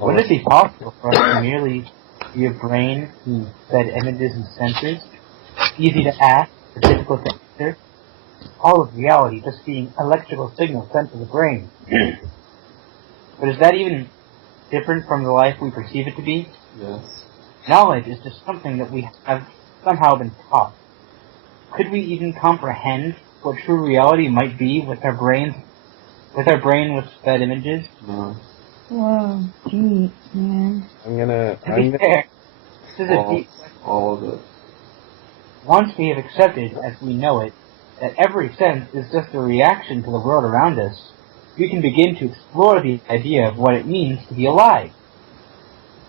Would it be possible for us to merely be a brain who fed images and sensors, easy to ask, but difficult to answer? All of reality just being electrical signals sent to the brain. But is that even different from the life we perceive it to be? Yes. Knowledge is just something that we have somehow been taught. Could we even comprehend what true reality might be with our brain with fed images? No. Whoa, deep, man. To be fair, this is a deep question. All of it. Once we have accepted, as we know it, that every sense is just a reaction to the world around us, we can begin to explore the idea of what it means to be alive.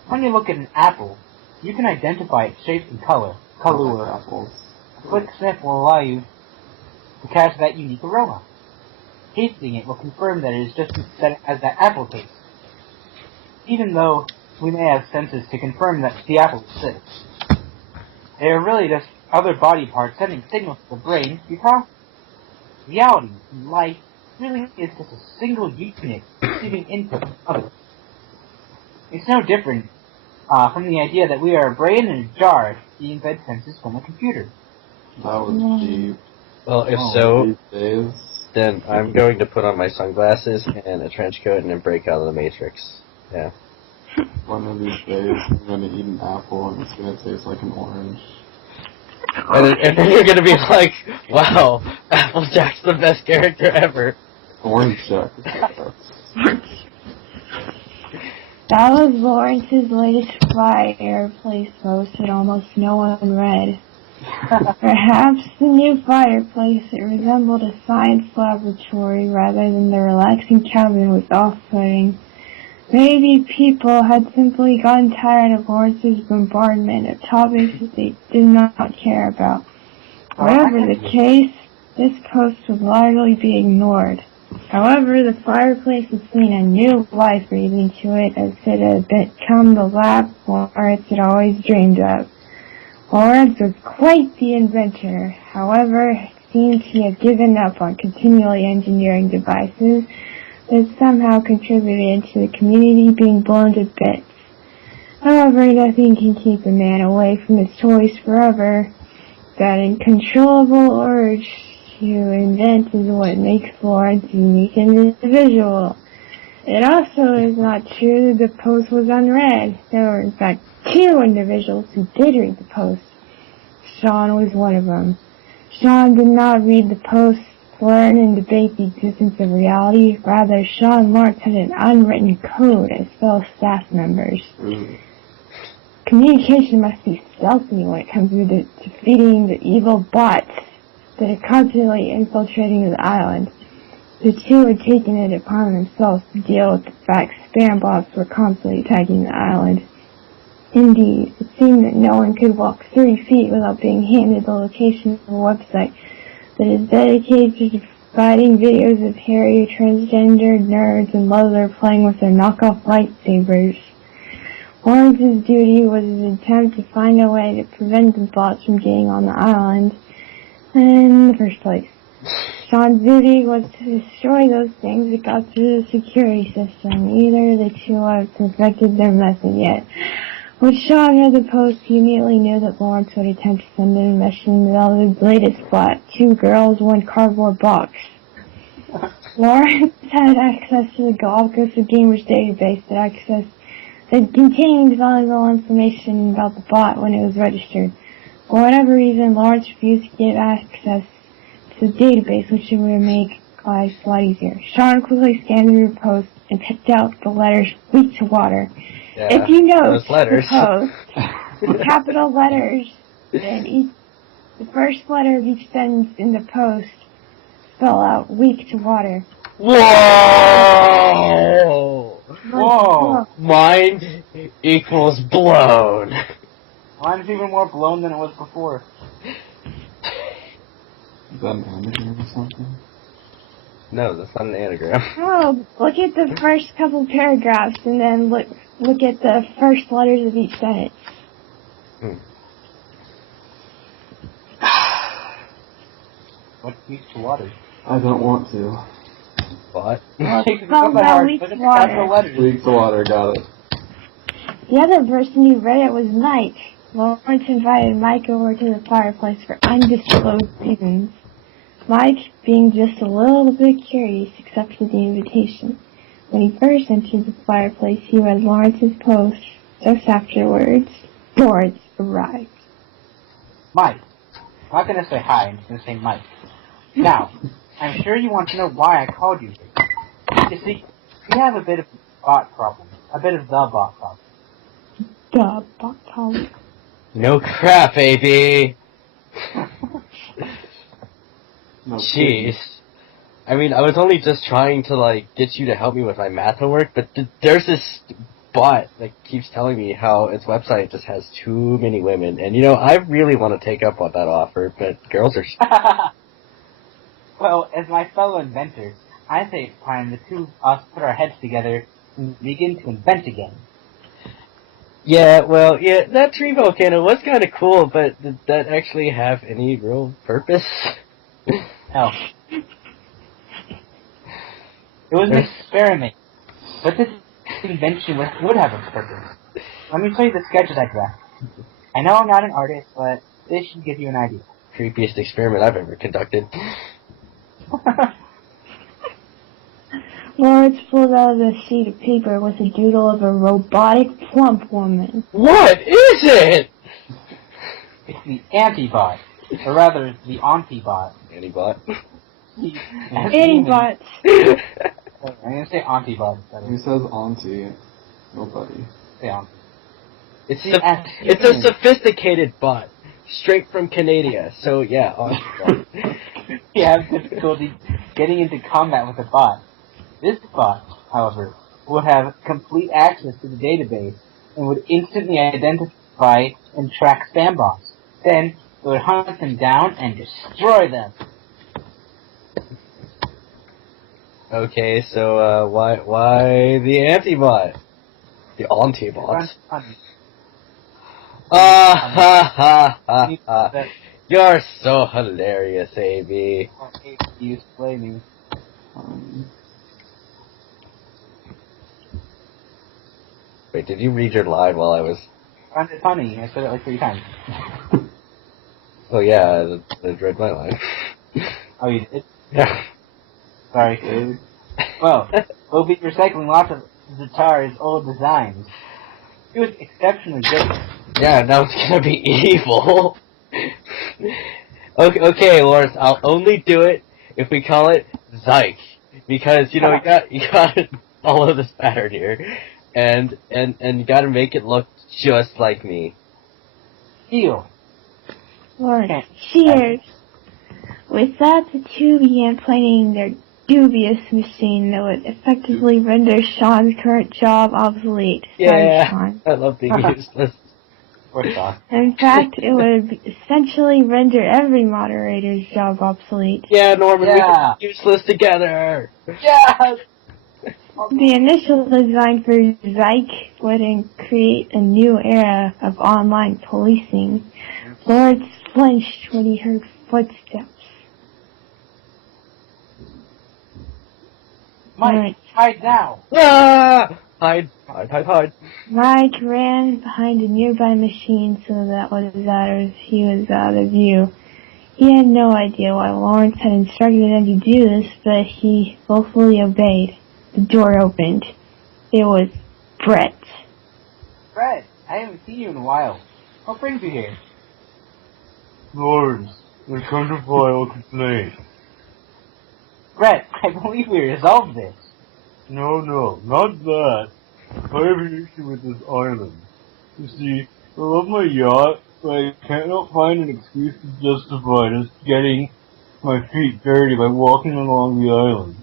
When you look at an apple, you can identify its shape and color. Apples. A quick sniff will allow you to catch that unique aroma. Tasting it will confirm that it has that apple taste. Even though we may have senses to confirm that the apple exists, they are really just other body parts sending signals to the brain to be processed. Reality in life really is just a single unit receiving input from others. It's no different from the idea that we are a brain in a jar being fed senses from a computer. That was deep. Well, if so, These days. then I'm going to put on my sunglasses and a trench coat and then break out of the Matrix. Yeah. One of these days, I'm going to eat an apple and it's going to taste like an orange. And then you're going to be like, wow, Applejack's the best character ever. Orange Jack is the best. That was Lawrence's latest fireplace post that almost no one read. Perhaps the new fireplace, it resembled a science laboratory rather than the relaxing cabin was off-putting. Maybe people had simply gotten tired of Lawrence's bombardment of topics that they did not care about. Whatever the case, this post would largely be ignored. However, the fireplace had seen a new life breathing to it as it had become the lab Lawrence had always dreamed of. Lawrence was quite the inventor. However, it seemed he had given up on continually engineering devices that somehow contributed to the community being blown to bits. However, nothing can keep a man away from his toys forever. That uncontrollable urge to invent is what makes Lawrence a unique individual. It also is not true that the post was unread. There were, in fact, 2 individuals who did read the post. Sean was one of them. Sean did not read the post to learn and debate the existence of reality. Rather, Sean and Lawrence had an unwritten code as fellow staff members. Communication must be stealthy when it comes to defeating the evil bots that are constantly infiltrating the island. The 2 had taken it upon themselves to deal with the fact spam bots were constantly attacking the island. Indeed, it seemed that no one could walk 30 feet without being handed the location of a website that is dedicated to providing videos of hairy transgendered nerds and leather playing with their knockoff lightsabers. Lawrence's duty was his attempt to find a way to prevent the bots from getting on the island in the first place. Sean's duty was to destroy those things that got through the security system. Either the 2 had perfected their method yet. When Sean read the post, he immediately knew that Lawrence would attempt to send in a mission with the latest plot: 2 girls, 1 cardboard box. Lawrence had access to the GoG Gamers database that contained valuable information about the bot when it was registered. For whatever reason, Lawrence refused to give access to the database, which would make life a lot easier. Sean quickly scanned through the post and picked out the letters weak to water. Yeah, if you note letters. the post, the capital letters, and the first letter of each sentence in the post spell out weak to water. Whoa! Whoa! Mind equals blown. Mine's even more blown than it was before. Is that an anagram or something? No, that's not an anagram. Oh, look at the first couple paragraphs and then look at the first letters of each sentence. What speaks to water? I don't want to. What? Well, it's spelled out weak to water. Weak to water, got it. The other person who read it was Mike. Lawrence invited Mike over to the fireplace for undisclosed reasons. Mike, being just a little bit curious, accepted the invitation. When he first entered the fireplace, he read Lawrence's post. Just afterwards, Lawrence arrived. Mike. I'm not going to say hi, I'm just going to say Mike. Now, I'm sure you want to know why I called you here. You see, we have a bit of a bot problem. A bit of the bot problem. The bot problem. No crap, AB. No Jeez. kidding. I mean, I was only just trying to, like, get you to help me with my math homework, but there's this bot that keeps telling me how its website just has too many women. And, you know, I really want to take up on that offer, but girls are... Well, as my fellow inventor, I say it's time the two of us put our heads together and begin to invent again. Yeah, well, yeah, that tree volcano was kind of cool, but did that actually have any real purpose? No. It was an experiment, but this invention would have a purpose. Let me show you the sketches I drafted. I know I'm not an artist, but this should give you an idea. Creepiest experiment I've ever conducted. Lawrence pulled out a sheet of paper with a doodle of a robotic plump woman. What is it? It's the antibot, or rather, the antibot. Antibot. Antibot. I'm gonna say antibot. He says auntie. Nobody. Yeah. It's a sophisticated bot, straight from Canada. So yeah, antibot. You have difficulty getting into combat with a bot. This bot, however, would have complete access to the database and would instantly identify and track spam bots. Then it would hunt them down and destroy them. Okay, so why the antibot? The antibot. Ha ha ha ha! You're so hilarious, AB. You play me. Wait, did you read your line while I was... I found it funny. I said it like 3 times. Oh yeah, I read my line. Oh, you did? Yeah. Sorry. Well, we'll be recycling lots of Zatar's old designs. It was exceptionally good. Yeah, now it's gonna be evil. Okay, Lawrence, I'll only do it if we call it Zyke. Because, you know, you got all of this pattern here. And you gotta make it look just like me. Deal. Lawrence cheered. With that, the two began planning their dubious machine that would effectively render Sean's current job obsolete. Yeah, Sorry, Sean. I love being useless. Poor Sean. In fact, it would essentially render every moderator's job obsolete. Yeah, Norman, Yeah. we can be useless together. Yes! The initial design for Zyke would create a new era of online policing. Lawrence flinched when he heard footsteps. Mike, hide now! Ah! Hide. Mike ran behind a nearby machine so that he was out of view. He had no idea why Lawrence had instructed him to do this, but he willfully obeyed. The door opened. It was Brett. Fred, I haven't seen you in a while. What brings you here? Lawrence, I come to file a complaint. Brett, I believe we resolved this. No, not that. I have an issue with this island. You see, I love my yacht, but I cannot find an excuse to justify just getting my feet dirty by walking along the island.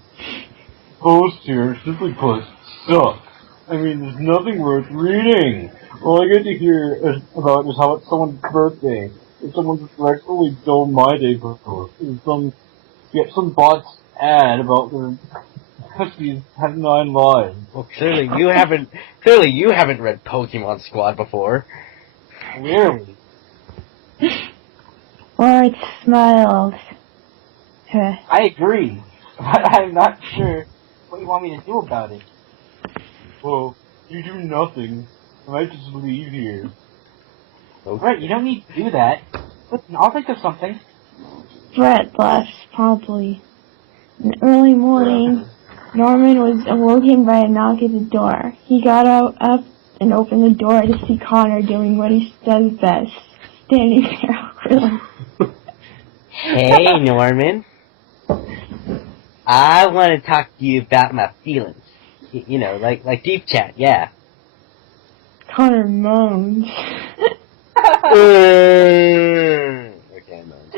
Post here, simply put, sucks. I mean, there's nothing worth reading. All I get to hear about is how it's someone's birthday, or someone's dreadfully dull My Day post, or some bot's ad about their pussies have 9 lives. Well, clearly you haven't read Pokemon Squad before. Clearly. Lawrence smiled. I agree, but I'm not sure what you want me to do about it. Well, you do nothing. I might just leave here. Okay. Right, you don't need to do that. Listen, I'll think of something. Brett left promptly. In the early morning, Norman was awoken by a knock at the door. He got up and opened the door to see Connor doing what he does best, standing there awkwardly. Hey, Norman. I want to talk to you about my feelings. You know, like deep chat, yeah. Connor moans. Okay, moans.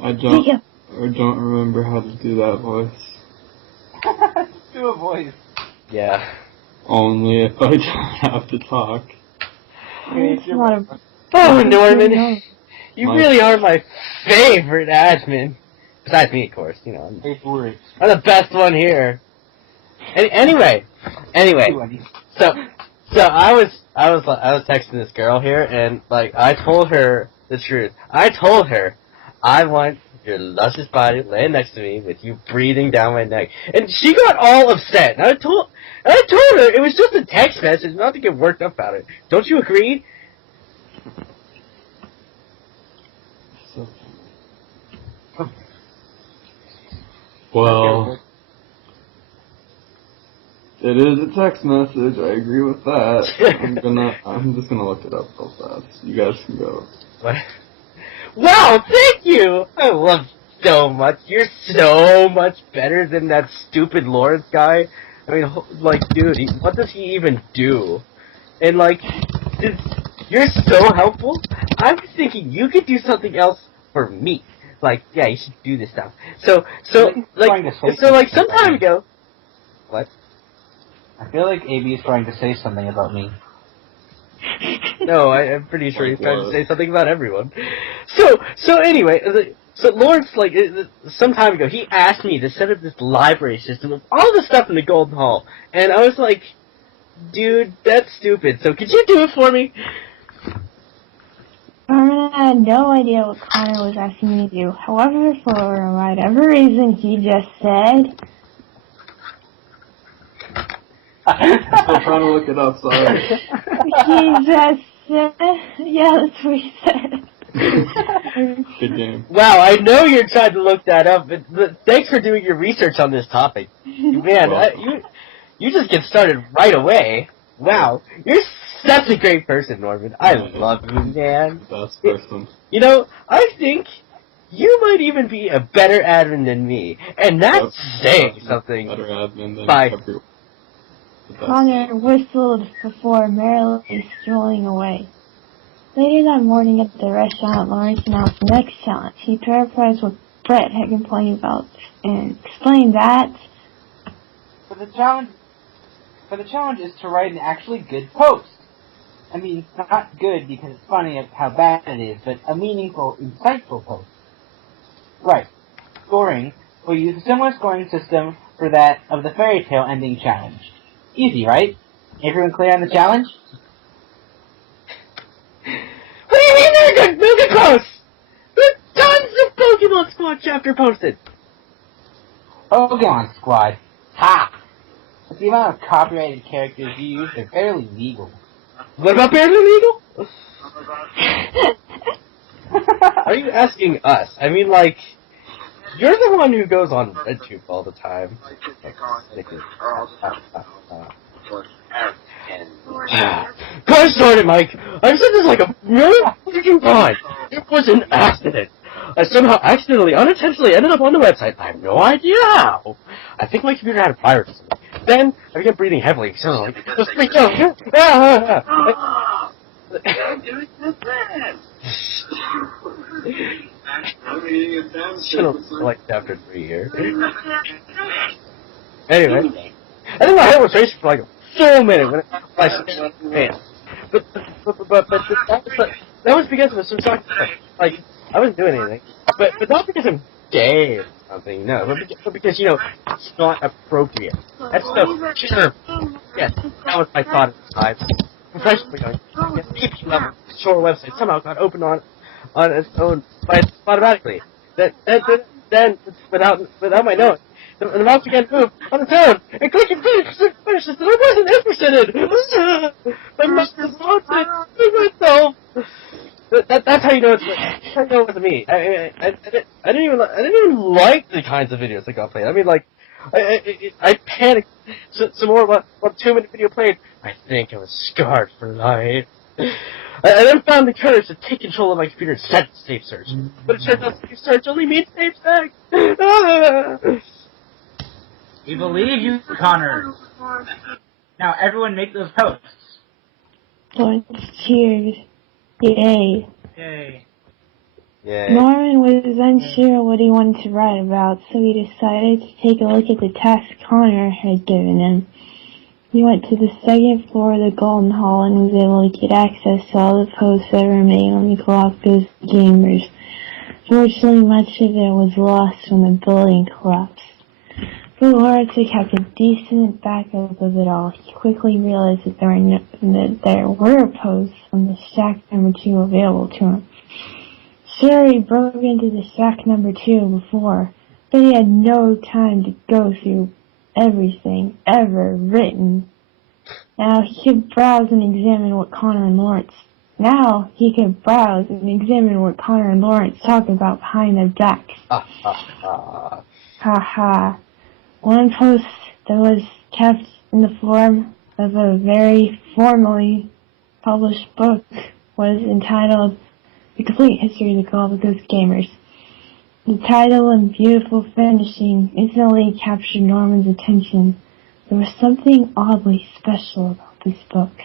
I don't remember how to do that voice. Do a voice. Yeah. Only if I don't have to talk. It's not a... Oh, Norman, you really are my favorite admin. Besides me, of course. You know, I'm the best one here. Anyway. So I was texting this girl here, and like I told her the truth. I told her I want your luscious body laying next to me with you breathing down my neck, and she got all upset. And I told her it was just a text message, not to get worked up about it. Don't you agree? Well, it is a text message. I agree with that. I'm just gonna look it up real fast. You guys can go. What? Wow, thank you! I love you so much. You're so much better than that stupid Lawrence guy. I mean, like, dude, what does he even do? And, like, you're so helpful. I was thinking you could do something else for me. Like, yeah, you should do this stuff. So some time ago... What? I feel like AB is trying to say something about me. No, I'm pretty sure he's trying to say something about everyone. So anyway, so Lawrence, like, some time ago, he asked me to set up this library system of all the stuff in the Golden Hall. And I was like, dude, that's stupid. So could you do it for me? Norman had no idea what Connor was asking me to do. However, for whatever reason he just said... I'm still trying to look it up, sorry. He just said... Yeah, that's what he said. Good game. Wow, I know you're trying to look that up, but thanks for doing your research on this topic. Man, you just get started right away. Wow, you're such a great person, Norman. I love you, man. Best person. You know, I think you might even be a better admin than me, and that's saying something. Better admin than everyone. Connor whistled before merrily strolling away. Later that morning at the restaurant, Lawrence announced the next challenge. He paraphrased what Brett had complained about and explained that... For the challenge is to write an actually good post. I mean, not good because it's funny of how bad it is, but a meaningful, insightful post. Right. Scoring. We'll use a similar scoring system for that of the fairy tale ending challenge. Easy, right? Everyone clear on the challenge? What do you mean they're good posts? There's tons of Pokemon Squad chapter posted. Pokemon Squad. Ha! With the amount of copyrighted characters you use, they're barely legal. What about barely legal? Are you asking us? I mean, like, you're the one who goes on RedTube all the time. Gosh darn it, Mike! I've said this like a million freaking times! It was an accident! I somehow accidentally, unintentionally ended up on the website. I have no idea how! I think my computer had a virus. Then, I began breathing heavily, so I was like, just freak out! Like chapter 3 here. Anyway, I think my head was racing for like a full minute when I said, man. But that was because of some sort of, like, I wasn't doing anything. But not because I'm gay or something, no. But because, you know, it's not appropriate. That's the sure. Yes, that was my thought at the time. Professionally going, yes, PP level, shore website somehow got opened on its own, automatically. Then, without my knowing, the mouse began to move on its own, and clicking finishes that I wasn't interested in. My mouse was haunted with myself. That's how you know it's. That's how you know it wasn't me. I didn't even like the kinds of videos that got played. I mean, like, I panicked. Some more about 2-minute video played. I think I was scarred for life. I then found the courage to take control of my computer and set safe search. But it turns out safe search only means safe sex. We believe you, Connor. Now everyone make those posts. Lawrence cheered. Yay. Yay. Yeah. Norman was unsure what he wanted to write about, so he decided to take a look at the task Connor had given him. He went to the second floor of the Golden Hall and was able to get access to all the posts that were made on the Galactus gamers. Fortunately, much of it was lost when the building collapsed. But Lawrence had kept a decent backup of it all. He quickly realized that there were posts on the shack number 2 available to him. Sure, he broke into the shack number 2 before, but he had no time to go through everything ever written. Now he could browse and examine what Connor and Lawrence talk about behind their backs. Ha ha. One post that was kept in the form of a very formally published book was entitled The Complete History of the Galactus Gamers. The title and beautiful finishing instantly captured Norman's attention. There was something oddly special about this book.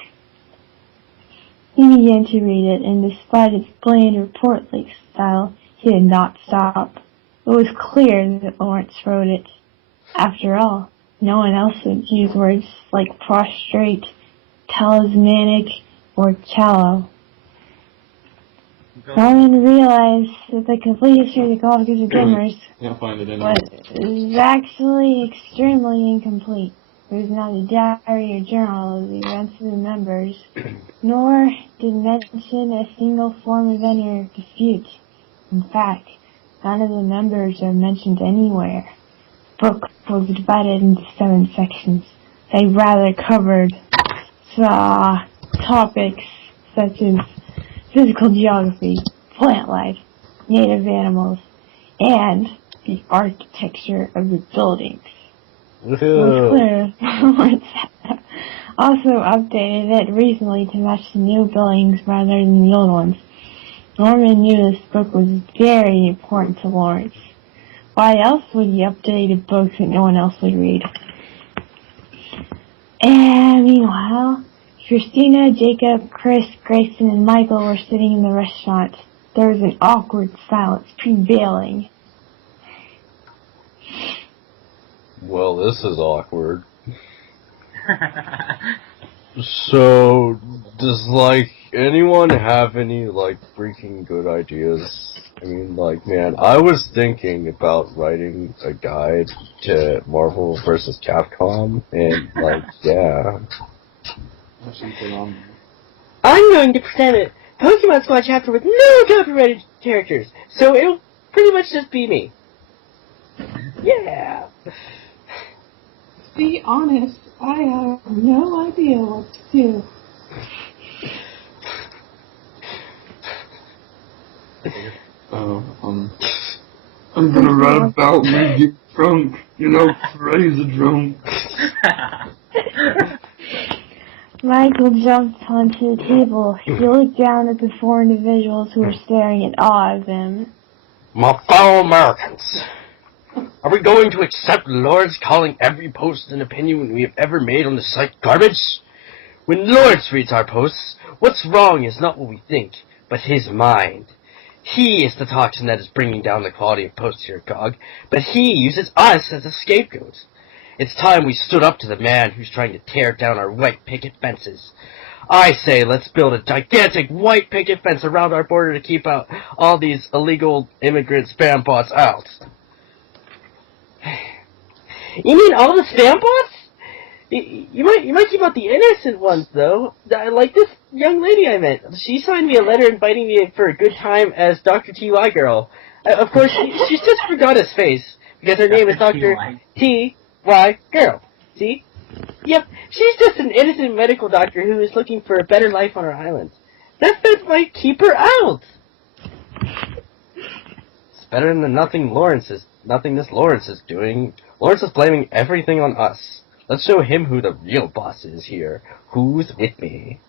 He began to read it, and despite its bland report-like style, he did not stop. It was clear that Lawrence wrote it. After all, no one else would use words like prostrate, talismanic, or callow. Norman realized that the complete history of the Galactus Gamers Can't find it anywhere. was actually extremely incomplete. There was not a diary or journal of the events of the members, nor did mention a single form of any or dispute. In fact, none of the members are mentioned anywhere. The book was divided into 7 sections. They rather covered topics such as physical geography, plant life, native animals, and the architecture of the buildings. It was clear. Also updated it recently to match the new buildings rather than the old ones. Norman knew this book was very important to Lawrence. Why else would he update a book that no one else would read? And meanwhile, Christina, Jacob, Chris, Grayson, and Michael were sitting in the restaurant. There was an awkward silence prevailing. Well, this is awkward. So, does, anyone have any, freaking good ideas? I mean, man, I was thinking about writing a guide to Marvel vs. Capcom, and, yeah. I'm going to present a Pokemon Squad chapter with no copyrighted characters, so it'll pretty much just be me. Yeah! To be honest, I have no idea what to do. I'm gonna write about me get drunk. You know, Freddy's a drunk. Michael jumped onto the table. He looked down at the 4 individuals who were staring in awe of him. My fellow Americans, are we going to accept Lawrence calling every post and opinion we have ever made on the site garbage? When Lawrence reads our posts, what's wrong is not what we think, but his mind. He is the toxin that is bringing down the quality of posts here at GoG, but he uses us as a scapegoat. It's time we stood up to the man who's trying to tear down our white picket fences. I say let's build a gigantic white picket fence around our border to keep out all these illegal immigrant spam bots out. You mean all the spam bots? You might keep out the innocent ones, though. Like this young lady I met. She signed me a letter inviting me for a good time as Dr. T.Y. Girl. Of course, she just forgot his face. Because her name is Dr. T.Y. Girl. See? Yep, she's just an innocent medical doctor who is looking for a better life on our island. That fence might keep her out. It's better than nothing this Lawrence is doing. Lawrence is blaming everything on us. Let's show him who the real boss is here. Who's with me?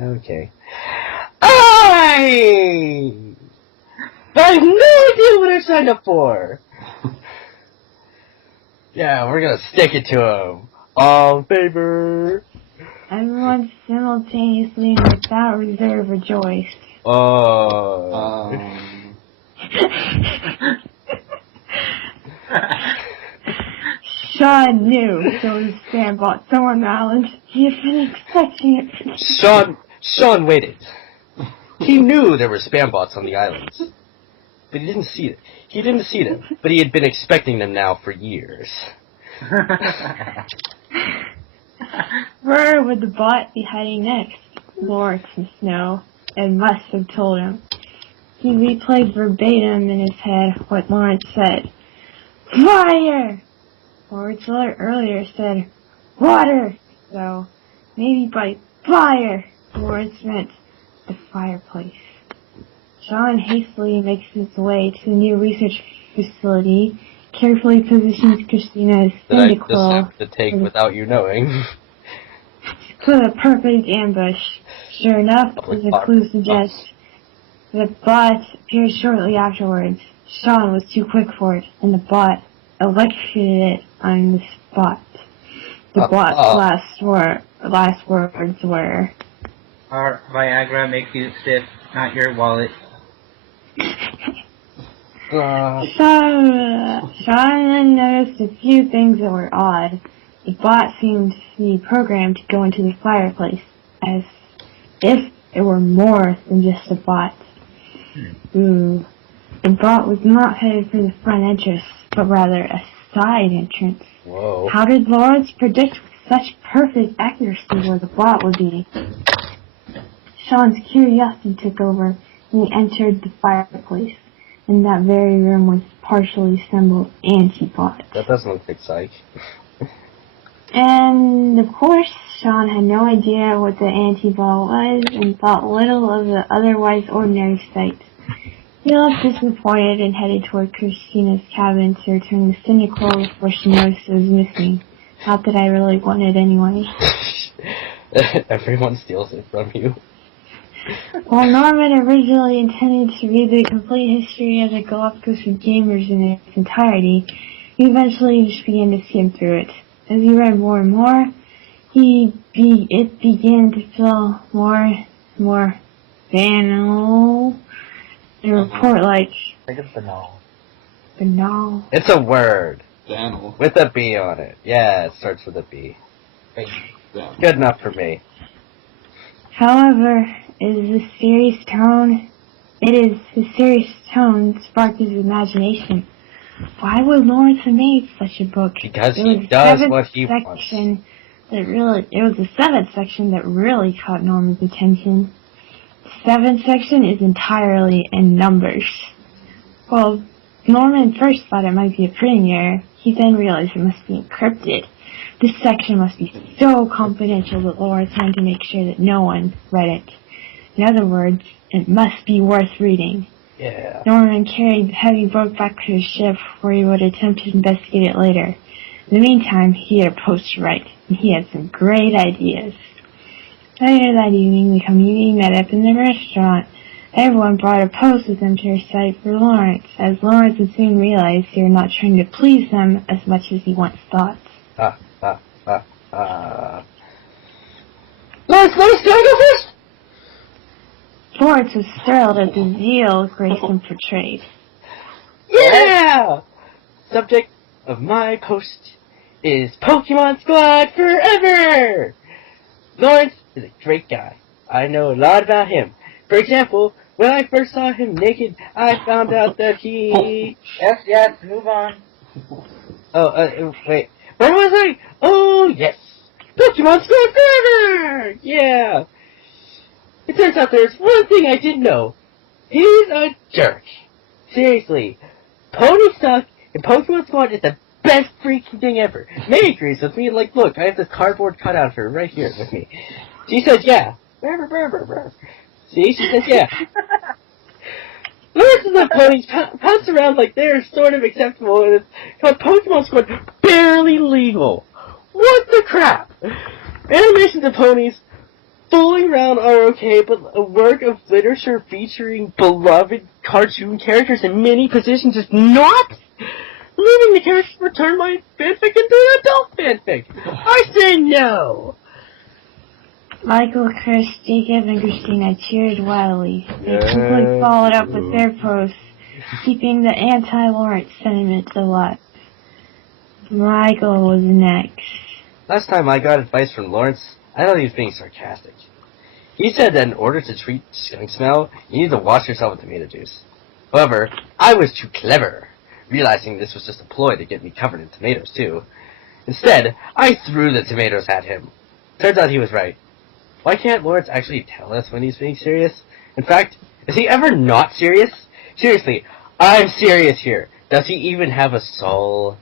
Okay. I have no idea what I signed up for. Yeah, we're gonna stick it to him. All in favor. Everyone simultaneously and without reserve rejoiced. Sean knew there was a spam bot somewhere on the island. He had been expecting it. Sean waited. He knew there were spam bots on the islands, but he didn't see them. He didn't see them, but he had been expecting them now for years. Where would the bot be hiding next? Lawrence must know, and must have told him. He replayed verbatim in his head what Lawrence said. Fire! Lawrence earlier said, water! So, maybe by fire, Lawrence meant the fireplace. Sean hastily makes his way to the new research facility, carefully positions Christina's That I Cyndaquil just have to take without you knowing. for the perfect ambush. Sure enough, as the clue suggests, the bot appeared shortly afterwards. Sean was too quick for it, and the bot electrocuted it on the spot. The bot's last words were, Our Viagra makes you stiff, not your wallet. Sean then noticed a few things that were odd. The bot seemed to be programmed to go into the fireplace, as if it were more than just a bot. The bot was not headed for the front entrance, but rather a side entrance. Whoa. How did Lawrence predict with such perfect accuracy where the bot would be? Sean's curiosity took over, and he entered the fireplace. In that very room was partially assembled anti-bot. That doesn't look like Psych. And, of course, Sean had no idea what the anti-bot was and thought little of the otherwise ordinary sight. He left disappointed and headed toward Christina's cabin to return the Cyndaquil before she noticed it was missing. Not that I really wanted anyway. Everyone steals it from you. While Norman originally intended to read the complete history of the Galapagos Gamers in its entirety, he eventually just began to skim through it. As he read more and more, it began to feel more banal. The report like Think it's banal. banal. It's a word. Daniel. With a B on it. Yeah, it starts with a B. Good enough for me. However, his serious tone sparked his imagination. Why would Lawrence have made such a book? Because he does what he wants. It was the seventh section that really caught Norman's attention. The seventh section is entirely in numbers. Well, Norman first thought it might be a printing error. He then realized it must be encrypted. This section must be so confidential that Lawrence wanted to make sure that no one read it. In other words, it must be worth reading. Yeah. Norman carried the heavy book back to his ship, where he would attempt to investigate it later. In the meantime, he had a post to write, and he had some great ideas. Later that evening, the community met up in the restaurant. Everyone brought a post with them to recite for Lawrence, as Lawrence would soon realize they were not trying to please him as much as he once thought. Lawrence, can I go first? Lawrence was thrilled at the zeal Grayson portrayed. Yeah! Subject of my post is Pokemon Squad Forever! Lawrence is a great guy. I know a lot about him. For example, when I first saw him naked, I found out that he... Yes, move on. Wait. Where was I? Oh, yes. Pokemon Squad Forever! Yeah! It turns out there's one thing I didn't know. He's a jerk. Seriously, Pony Stuck in Pokemon Squad is the best freaking thing ever. May agrees with me. Like, look, I have this cardboard cutout of her right here with me. She says, yeah. See, she says, yeah. Most of the ponies pounce around like they're sort of acceptable, and it's Pokemon Squad barely legal. What the crap? Animations of ponies fooling around are okay, but a work of literature featuring beloved cartoon characters in many positions is not. Leaving the characters to turn my fanfic into an adult fanfic. I say no. Michael, Chris, Jacob, and Christina cheered wildly. They quickly followed up with their posts, keeping the anti-Lawrence sentiment alive. Michael was next. Last time I got advice from Lawrence, I thought he was being sarcastic. He said that in order to treat skunk smell, you need to wash yourself with tomato juice. However, I was too clever, realizing this was just a ploy to get me covered in tomatoes, too. Instead, I threw the tomatoes at him. Turns out he was right. Why can't Lawrence actually tell us when he's being serious? In fact, is he ever not serious? Seriously, I'm serious here. Does he even have a soul?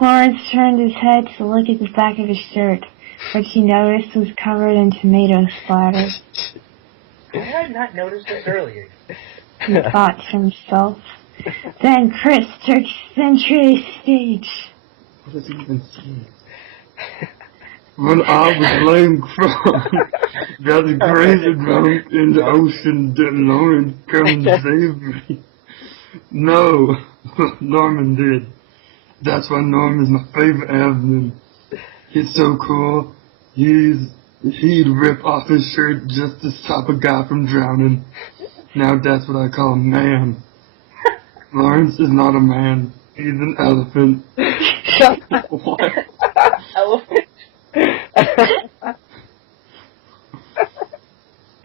Lawrence turned his head to look at the back of his shirt, which he noticed was covered in tomato splatter. Why did I not notice this earlier? He thought to himself. Then Chris took center stage. What does he even say? When I was laying drunk, got a crazy drunk in the ocean, did Lawrence come and save me? No, Norman did. That's why Norman's my favorite Evelyn. He's so cool. He'd rip off his shirt just to stop a guy from drowning. Now that's what I call a man. Lawrence is not a man. He's an elephant. What? Elephant?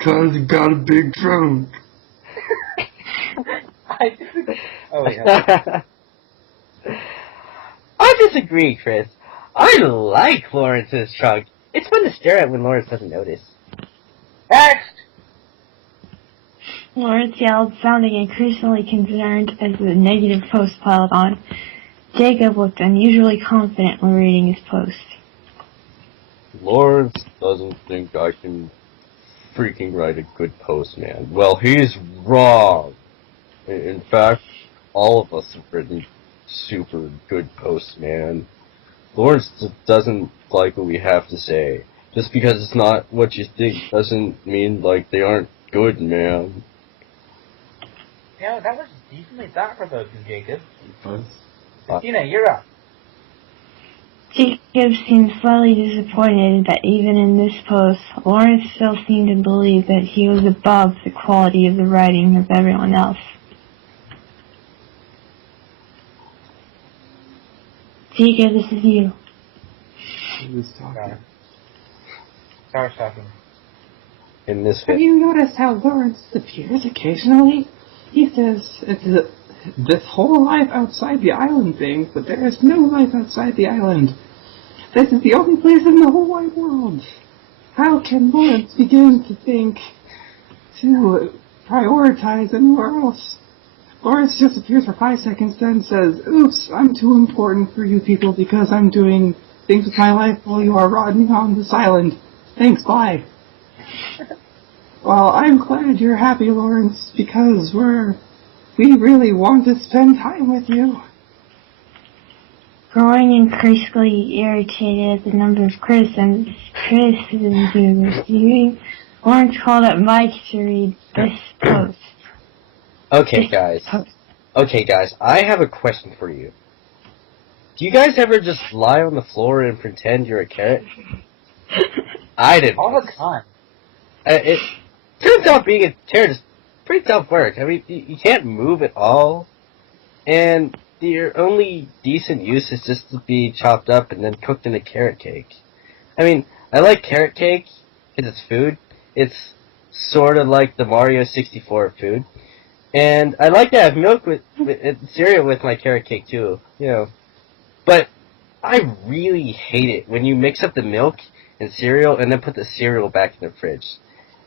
Cause he got a big trunk. Oh, yeah. I disagree, Chris. I like Lawrence's trunk. It's fun to stare at when Lawrence doesn't notice. Next! Lawrence yelled, sounding increasingly concerned as the negative post piled on. Jacob looked unusually confident when reading his post. Lawrence doesn't think I can freaking write a good post, man. Well, he's wrong. In fact, all of us have written super good posts, man. Lawrence doesn't like what we have to say. Just because it's not what you think doesn't mean, like, they aren't good, man. Yeah, that was decently thought-provoking, Jacob. What? Christina, you're up. Jacob seemed slightly disappointed that even in this post, Lawrence still seemed to believe that he was above the quality of the writing of everyone else. Jacob, this is you. Who's talking? Sorry, talking. In this Have you noticed how Lawrence appears occasionally? He says it's this whole life outside the island thing, but there is no life outside the island. This is the only place in the whole wide world. How can Lawrence begin to think to prioritize anywhere else? Lawrence just appears for 5 seconds, then says, "Oops, I'm too important for you people because I'm doing things with my life while you are rotting on this island. Thanks, bye." Well, I'm glad you're happy, Lawrence, because we really want to spend time with you. Growing increasingly irritated at the number of criticisms he was receiving, Lawrence called up Mike to read this post. Okay, guys. I have a question for you. Do you guys ever just lie on the floor and pretend you're a carrot? I did. All the time. It turns out being a carrot is pretty tough work. I mean, you can't move at all, and your only decent use is just to be chopped up and then cooked in a carrot cake. I mean, I like carrot cake because it's food. It's sort of like the Mario 64 food. And I like to have milk with cereal with my carrot cake too, you know. But I really hate it when you mix up the milk and cereal and then put the cereal back in the fridge.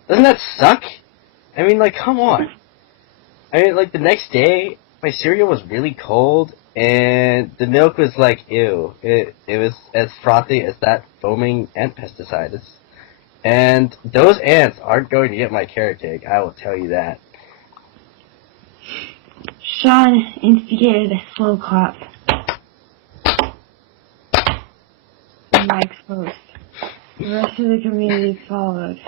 Doesn't that suck? I mean, like, come on. I mean, like, the next day, my cereal was really cold, and the milk was like, ew. It was as frothy as that foaming ant pesticide. And those ants aren't going to get my carrot cake, I will tell you that. Sean instigated a slow clap. The Mike's post. The rest of the community followed.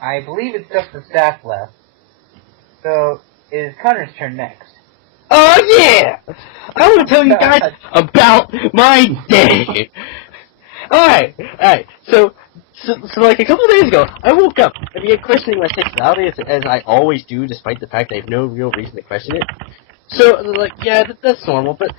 I believe it's just the staff left. So, it is Connor's turn next. Oh yeah! I want to tell you guys about my day! Alright. So like a couple of days ago, I woke up and began questioning my sexuality as I always do, despite the fact I have no real reason to question it. So, like, yeah, that's normal, but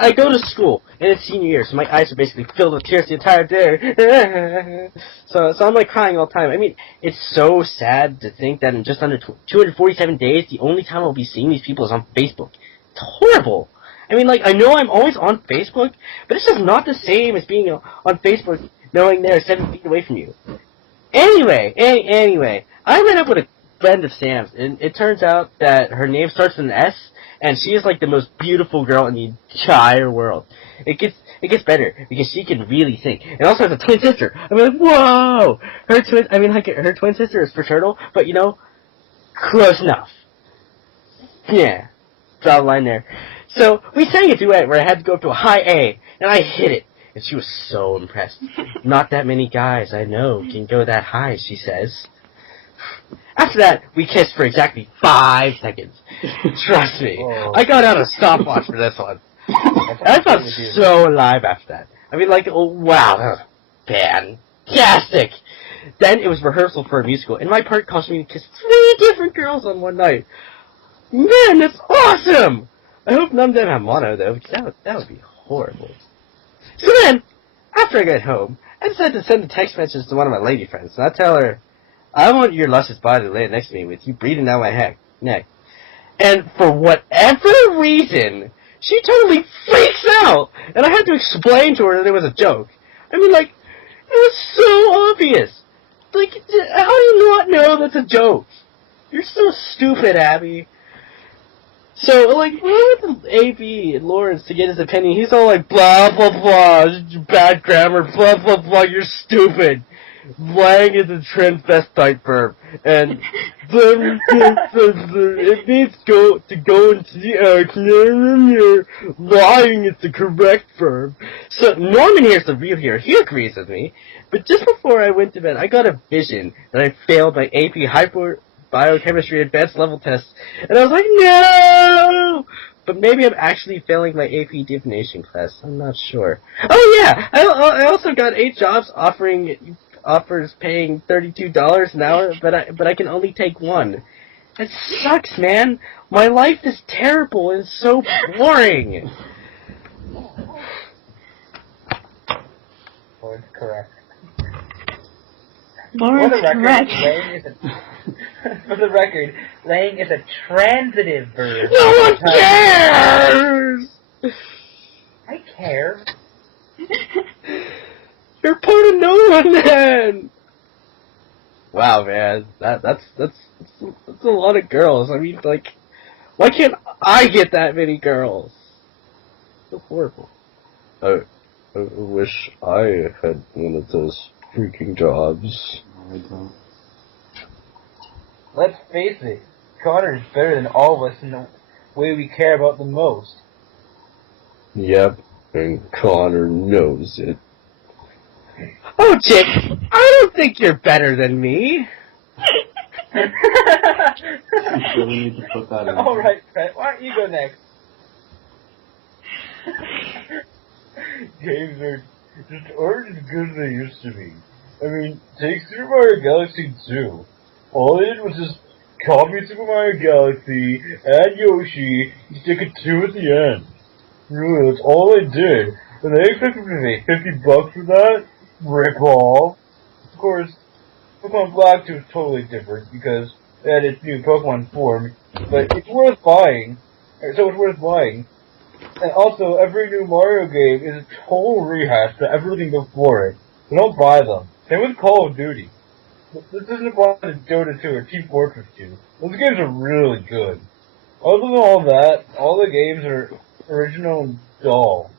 I go to school, and it's senior year, so my eyes are basically filled with tears the entire day. so I'm, like, crying all the time. I mean, it's so sad to think that in just under 247 days, the only time I'll be seeing these people is on Facebook. It's horrible. I mean, like, I know I'm always on Facebook, but it's just not the same as being on Facebook knowing they're 7 feet away from you. Anyway, I met up with a friend of Sam's, and it turns out that her name starts with an S, and she is like the most beautiful girl in the entire world. It gets better because she can really sing, and also has a twin sister. I mean, like, whoa! Her twin sister is fraternal, but you know, close enough. Yeah, draw the line there. So we sang a duet where I had to go up to a high A, and I hit it, and she was so impressed. Not that many guys I know can go that high, she says. After that, we kissed for exactly 5 seconds. Trust me. Whoa. I got out a stopwatch for this one. I felt so alive after that. I mean, like, oh, wow, that was fantastic. Then it was rehearsal for a musical, and my part caused me to kiss 3 different girls on one night. Man, that's awesome! I hope none of them have mono, though, because that would be horrible. So then, after I got home, I decided to send a text message to one of my lady friends, and I tell her, I want your luscious body to lay next to me with you breathing down my neck. And for whatever reason, she totally freaks out, and I had to explain to her that it was a joke. I mean, like, it was so obvious. Like, how do you not know that's a joke? You're so stupid, Abby. So, like, we went to A.B. and Lawrence to get his opinion. He's all like, blah, blah, blah, bad grammar, blah, blah, blah, you're stupid. Lying is a transvestite verb, and it needs to go into the act. Lying is the correct verb. So Norman here's the real hero. He agrees with me. But just before I went to bed, I got a vision that I failed my AP Biochemistry Advanced Level test, and I was like, no! But maybe I'm actually failing my AP Divination class. I'm not sure. Oh yeah, I also got 8 jobs offers paying $32 an hour, but I can only take 1. That sucks, man. My life is terrible and so boring. Lord's correct. Lawrence correct. For the record, laying is a transitive verb. No one cares! I care. You're part of no one, man! Wow, man. That's a lot of girls. I mean, like, why can't I get that many girls? So horrible. I wish I had one of those freaking jobs. I don't. Let's face it, Connor is better than all of us in the way we care about the most. Yep, and Connor knows it. Oh, chick, I don't think you're better than me. You really need to put that in. Alright, Brett, why don't you go next? Games aren't as good as they used to be. I mean, take Super Mario Galaxy 2. All I did was just copy Super Mario Galaxy, add Yoshi, and stick a 2 at the end. Really, that's all I did. And they expected me to pay $50 for that? Rip off. Of course, Pokemon Black 2 is totally different because it had its new Pokemon form, but it's worth buying. So it's worth buying. And also, every new Mario game is a total rehash to everything before it. So don't buy them. Same with Call of Duty. this isn't applying to Dota 2 or Team Fortress 2. Those games are really good. Other than all that, all the games are original and dull.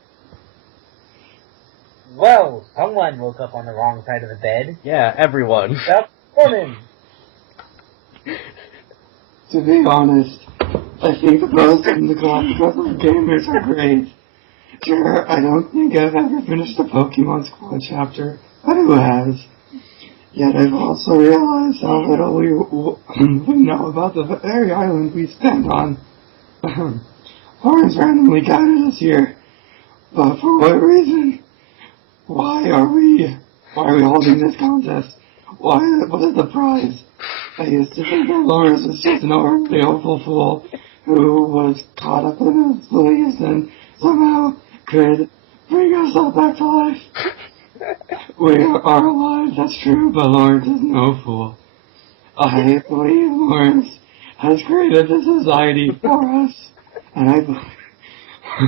Well, someone woke up on the wrong side of the bed. Yeah, everyone. That's woman. To be honest, I think most of the classical gamers are great. Sure, I don't think I've ever finished a Pokemon Squad chapter, but who has? Yet I've also realized how little we know about the very island we stand on. Horns randomly guided us here, but for what reason? Why are we holding this contest? What is the prize? I used to think that Lawrence was just an overly hopeful fool who was caught up in his beliefs and somehow could bring us all back to life. We are alive, that's true, but Lawrence is no fool. I believe Lawrence has created this society for us, and I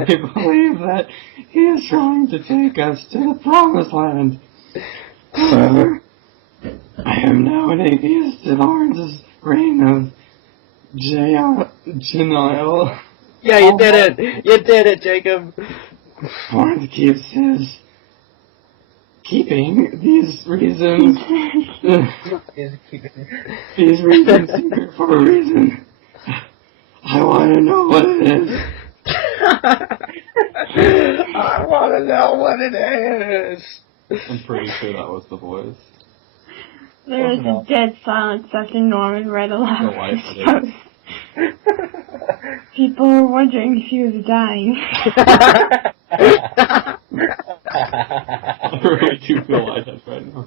believe that he is trying to take us to the promised land. However, I am now an atheist in Lawrence's reign of denial. Yeah, you did it! You did it, Jacob! Lawrence keeping these reasons secret for a reason. I want to know what it is. I want to know what it is! I'm pretty sure that was the voice. There was a dead silence after Norman read aloud No, I his post. People were wondering if he was dying. I really do feel like that right now.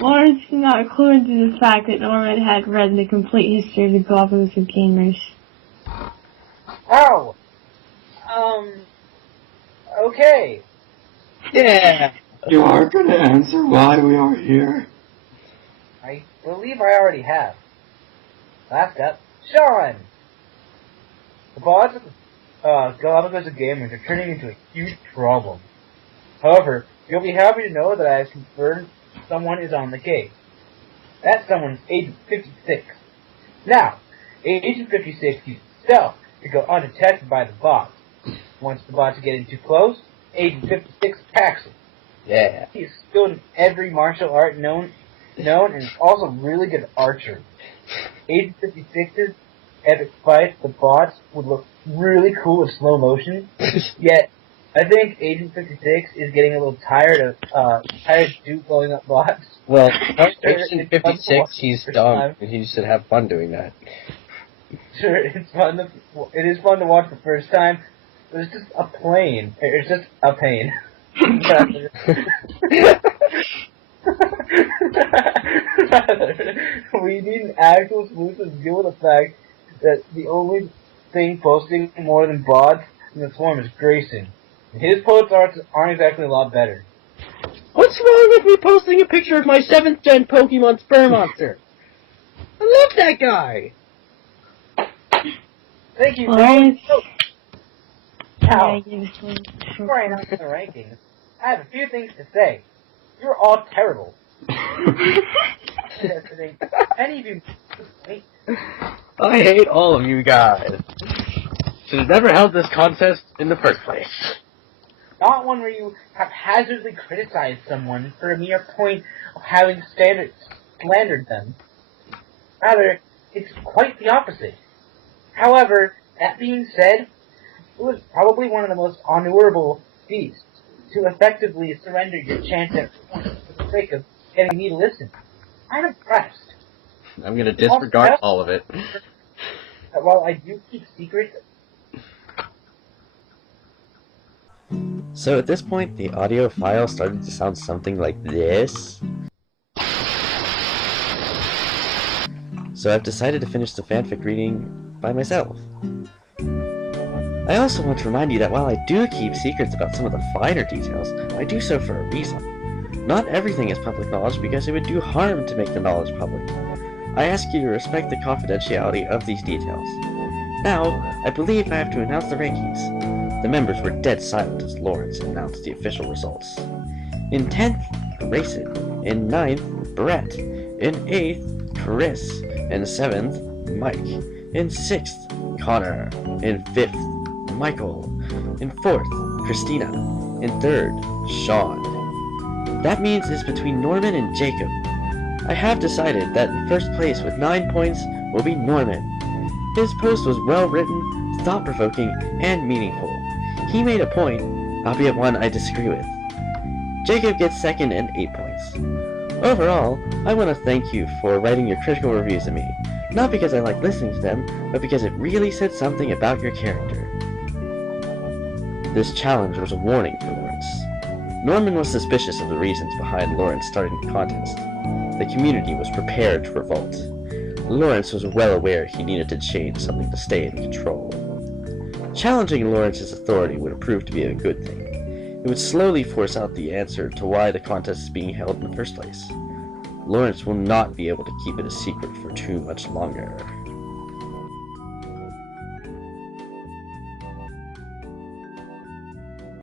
Lawrence did not clue into the fact that Norman had read the complete history of the Galapagos of Gamers. Oh! Okay. Yeah! You are going to answer why we are here. I believe I already have. Last up, Sean! The bots of the Galapagos of Gamers are turning into a huge problem. However, you'll be happy to know that I have confirmed someone is on the case. That someone's Agent 56. Now, Agent 56 uses stealth to go undetected by the bots. Once the bots get in too close, Agent 56 attacks them. Yeah. He is skilled in every martial art known and is also really good at archery. Agent 56's epic fights the bots would look really cool in slow motion, yet I think Agent 56 is getting a little tired of blowing up bots. Well, Agent 56, he's dumb, and he should have fun doing that. Sure, it is fun to watch the first time, but it's just a plane. It's just a pain. We need an actual solution to deal with the fact that the only thing posting more than bots in the swarm is Grayson. And his posts aren't exactly a lot better. What's wrong with me posting a picture of my 7th gen Pokemon Sperm Monster? I love that guy! Thank you, Lawrence. Now, Yeah, before I announce the rankings, I have a few things to say. You're all terrible. Any of you hate. I hate all of you guys. Should have never held this contest in the first place. Not one where you haphazardly criticize someone for a mere point of having slandered them. Rather, it's quite the opposite. However, that being said, it was probably one of the most honorable feats to effectively surrender your chance at for the sake of getting me to listen. I'm impressed. I'm gonna disregard all of it. That while I do keep secrets, So at this point, the audio file started to sound something like this. So I've decided to finish the fanfic reading by myself. I also want to remind you that while I do keep secrets about some of the finer details, I do so for a reason. Not everything is public knowledge because it would do harm to make the knowledge public. I ask you to respect the confidentiality of these details. Now, I believe I have to announce the rankings. The members were dead silent as Lawrence announced the official results. In 10th, Grayson. In 9th, Brett. In 8th, Chris. In 7th, Mike. In 6th, Connor. In 5th, Michael. In 4th, Christina. In 3rd, Sean. That means it's between Norman and Jacob. I have decided that in first place with 9 points will be Norman. His post was well written, thought-provoking, and meaningful. He made a point, albeit one I disagree with. Jacob gets second and 8 points. Overall, I want to thank you for writing your critical reviews of me, not because I like listening to them, but because it really said something about your character. This challenge was a warning for Lawrence. Norman was suspicious of the reasons behind Lawrence starting the contest. The community was prepared to revolt. Lawrence was well aware he needed to change something to stay in control. Challenging Lawrence's authority would prove to be a good thing. It would slowly force out the answer to why the contest is being held in the first place. Lawrence will not be able to keep it a secret for too much longer.